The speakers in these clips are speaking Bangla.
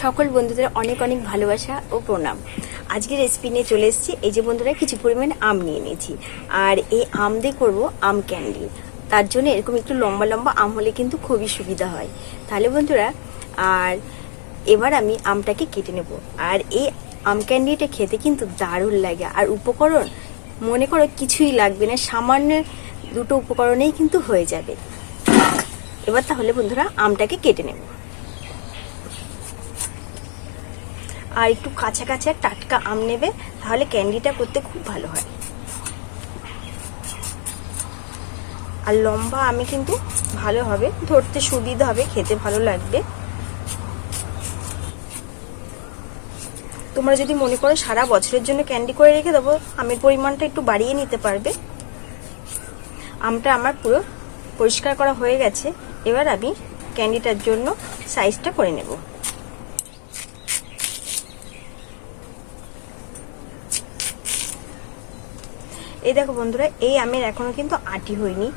সকল বন্ধুদের অনেক অনেক ভালোবাসা ও প্রণাম। আজকে রেসিপি নিয়ে চলে এসেছি। এই যে বন্ধুরা, কিছু পরিমাণে আম নিয়ে নিয়েছি, আর এই আম দিয়ে করবো আম ক্যান্ডি। তার জন্য এরকম একটু লম্বা লম্বা আম হলে কিন্তু খুবই সুবিধা হয়। তাহলে বন্ধুরা, আর এবার আমি আমটাকে কেটে নেব। আর এই আম ক্যান্ডিটা খেতে কিন্তু দারুণ লাগে। আর উপকরণ মনে করো কিছুই লাগবে না, সামান্য দুটো উপকরণেই কিন্তু হয়ে যাবে। এবার তাহলে বন্ধুরা আমটাকে কেটে নেব। আর একটু কাঁচা কাঁচা টাটকা আম নেবে, তাহলে ক্যান্ডিটা করতে খুব ভালো হয়। আর লম্বা আমে কিন্তু ভালো হবে, ধরতে সুবিধা হবে, খেতে ভালো লাগবে। তোমরা যদি মনে করো সারা বছরের জন্য ক্যান্ডি করে রেখে দেবো, আমের পরিমাণটা একটু বাড়িয়ে নিতে পারবে। আমটা আমার পুরো পরিষ্কার করা হয়ে গেছে। এবার আমি ক্যান্ডিটার জন্য সাইজটা করে নেব। এই দেখো বন্ধুরা, এই আমের এখনো কিন্তু আটি হয়নি।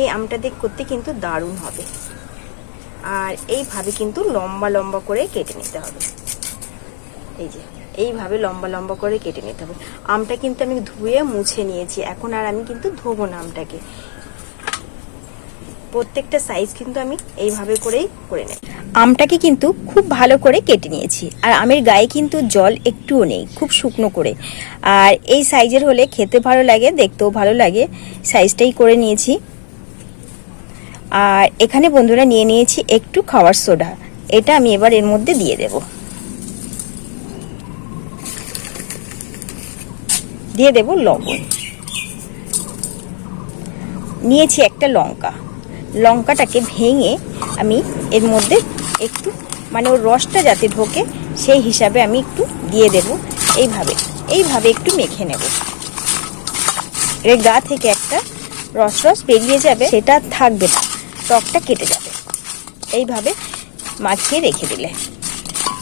এই আমটা দিয়ে করতে কিন্তু দারুণ হবে। আর এইভাবে কিন্তু লম্বা লম্বা করে কেটে নিতে হবে। এই যে এইভাবে লম্বা লম্বা করে কেটে নিতে হবে। আমটা কিন্তু আমি ধুয়ে মুছে নিয়েছি, এখন আর আমি কিন্তু ধোবো না আমটাকে। প্রত্যেকটা সাইজ কিন্তু আমি এইভাবে করেই করে নেব। আমটাকে কিন্তু খুব ভালো করে কেটে নিয়েছি। আর আমের গায়ে কিন্তু জল একটুও নেই, খুব শুকনো করে। আর এই সাইজের হলে খেতে ভালো লাগে, দেখতেও ভালো লাগে। সাইজটাই করে নিয়েছি। আর এখানে বন্ধুরা নিয়ে নিয়েছি একটু খাবার সোডা। এটা আমি এবার এর মধ্যে দিয়ে দেব। দিয়ে দেব লবণ। নিয়েছি একটা লঙ্কা। লঙ্কাটাকে ভেঙে আমি এর মধ্যে একটু ওর রসটা যাতে ঢোকে সেই হিসাবে আমি একটু দিয়ে দেব। এইভাবে একটু মেখে নেব। এর গা থেকে একটা রস বেরিয়ে যাবে, সেটা থাকবে না, টকটা কেটে যাবে। এইভাবে মাখিয়ে রেখে দিলে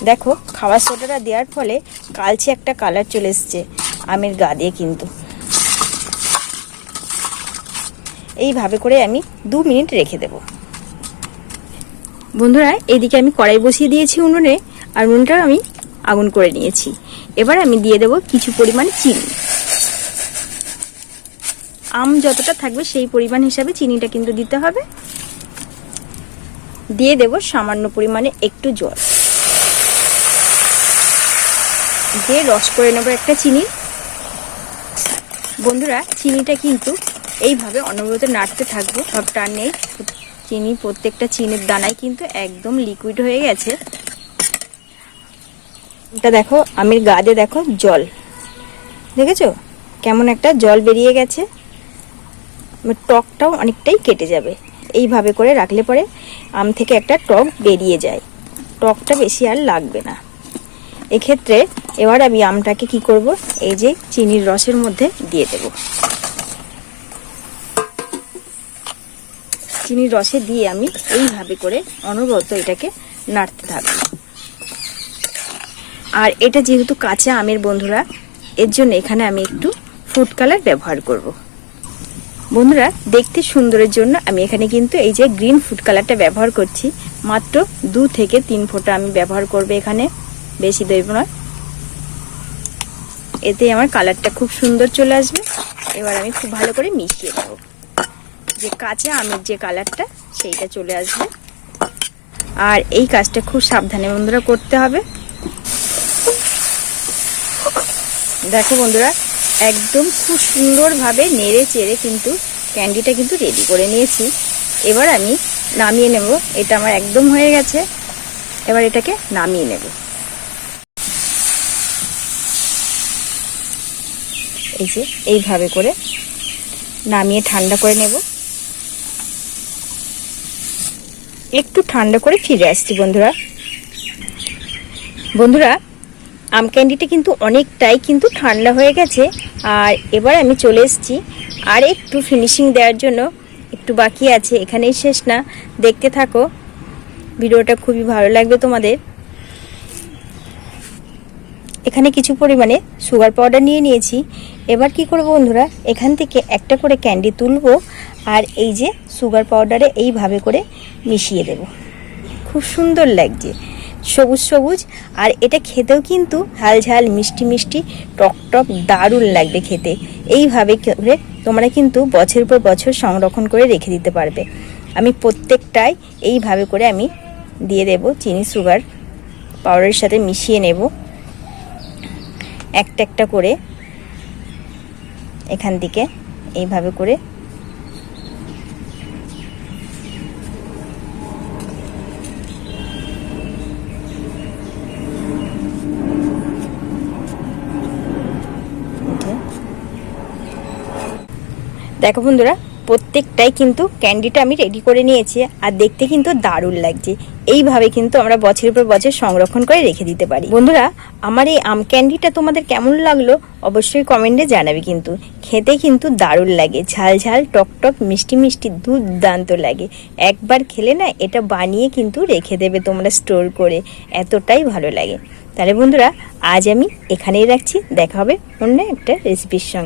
দেখো, খাবার সোডাটা দেওয়ার ফলে কালচে একটা কালার চলে এসছে আমের গা দিয়ে। কিন্তু এইভাবে করে আমি 2 মিনিট রেখে দেব। বন্ধুরা, এদিকে আমি কড়াই বসিয়ে দিয়েছি উনুনে, আর উনুনটা আমি আগুন করে নিয়েছি। এবার আমি দিয়ে দেব কিছু পরিমাণ চিনি। আম যতটা থাকবে সেই পরিমাণ হিসাবে চিনিটা কিন্তু দিতে হবে। দিয়ে দেব সামান্য পরিমাণে একটু জল, দিয়ে রস করে নেব একটা চিনি। বন্ধুরা, চিনিটা কিন্তু এইভাবে অনবরত নাড়তে থাকবো, সব টান নেই। চিনি, প্রত্যেকটা চিনির দানাই কিন্তু একদম লিকুইড হয়ে গেছে। এটা দেখো, আমের গা দিয়ে দেখো জল, দেখেছো কেমন একটা জল বেরিয়ে গেছে। টকটাও অনেকটাই কেটে যাবে। এইভাবে করে রাখলে পরে আম থেকে একটা টক বেরিয়ে যায়, টকটা বেশি আর লাগবে না। এক্ষেত্রে এবার আমি আমটাকে কি করব, এই যে চিনির রসের মধ্যে দিয়ে দেব। চিনির রসে দিয়ে আমি এইভাবে করে অনবরত এটাকে নাড়তে থাকবো। আর এটা যেহেতু কাঁচা আমের বন্ধুরা, এর জন্য এখানে আমি একটু ফুড কালার ব্যবহার করব। বন্ধুরা, দেখতে সুন্দরের জন্য আমি এখানে কিন্তু এই যে গ্রিন ফুড কালারটা ব্যবহার করছি। মাত্র 2 থেকে 3 ফোঁটা আমি ব্যবহার করব এখানে, বেশি দেব না। এতে আমার কালারটা খুব সুন্দর চলে আসবে। এবার আমি খুব ভালো করে মিশিয়ে দেব, যে কাঁচা আমের যে কালারটা সেইটা চলে আসবে। আর এই কাজটা খুব সাবধানে বন্ধুরা করতে হবে। দেখো বন্ধুরা, একদম খুব সুন্দরভাবে নেড়ে চেড়ে কিন্তু ক্যান্ডিটা কিন্তু রেডি করে নিয়েছি। এবার আমি নামিয়ে নেব। এটা আমার একদম হয়ে গেছে। এবার এটাকে নামিয়ে নেব। এই যে এইভাবে করে নামিয়ে ঠান্ডা করে নেব। একটু ঠান্ডা করে ফিরে আসছি বন্ধুরা। আম ক্যান্ডিটা কিন্তু অনেকটাই কিন্তু ঠান্ডা হয়ে গেছে। আর এবার আমি চলে এসেছি আর একটু ফিনিশিং দেওয়ার জন্য। একটু বাকি আছে, এখানেই শেষ না, দেখতে থাকো, ভিডিওটা খুবই ভালো লাগবে তোমাদের। এখানে কিছু পরিমাণে সুগার পাউডার নিয়ে নিয়েছি। এবার কি করব বন্ধুরা, এখান থেকে একটা করে ক্যান্ডি তুলবো, আর এই যে সুগার পাউডারে এইভাবে করে মিশিয়ে দেব। খুব সুন্দর লাগছে। সবুজ সবুজ। আর এটা খেতেও কিন্তু ঝাল ঝাল মিষ্টি মিষ্টি টক টক দারুণ লাগবে খেতে। এইভাবে করে তোমরা কিন্তু বছরের পর বছর সংরক্ষণ করে রেখে দিতে পারবে। আমি প্রত্যেকটাই এইভাবে করে আমি দিয়ে দেব, চিনি সুগার পাউডারের সাথে মিশিয়ে নেব একটা একটা করে। এখান থেকে এইভাবে করে দেখো বন্ধুরা, প্রত্যেকটাই কিন্তু ক্যান্ডিটা আমি রেডি করে নিয়েছি, আর দেখতে কিন্তু দারুণ লাগছে। এইভাবে কিন্তু আমরা বছরের পর বছর সংরক্ষণ করে রেখে দিতে পারি। বন্ধুরা, আমার এই আম ক্যান্ডিটা তোমাদের কেমন লাগলো অবশ্যই কমেন্টে জানাবে। কিন্তু খেতে কিন্তু দারুণ লাগে, ঝাল ঝাল টক টক মিষ্টি মিষ্টি দুর্দান্ত লাগে। একবার খেলে না এটা বানিয়ে কিন্তু রেখে দেবে তোমরা স্টোর করে, এতটাই ভালো লাগে। তাহলে বন্ধুরা, আজ আমি এখানেই রাখছি, দেখা হবে অন্য একটা রেসিপির সঙ্গে।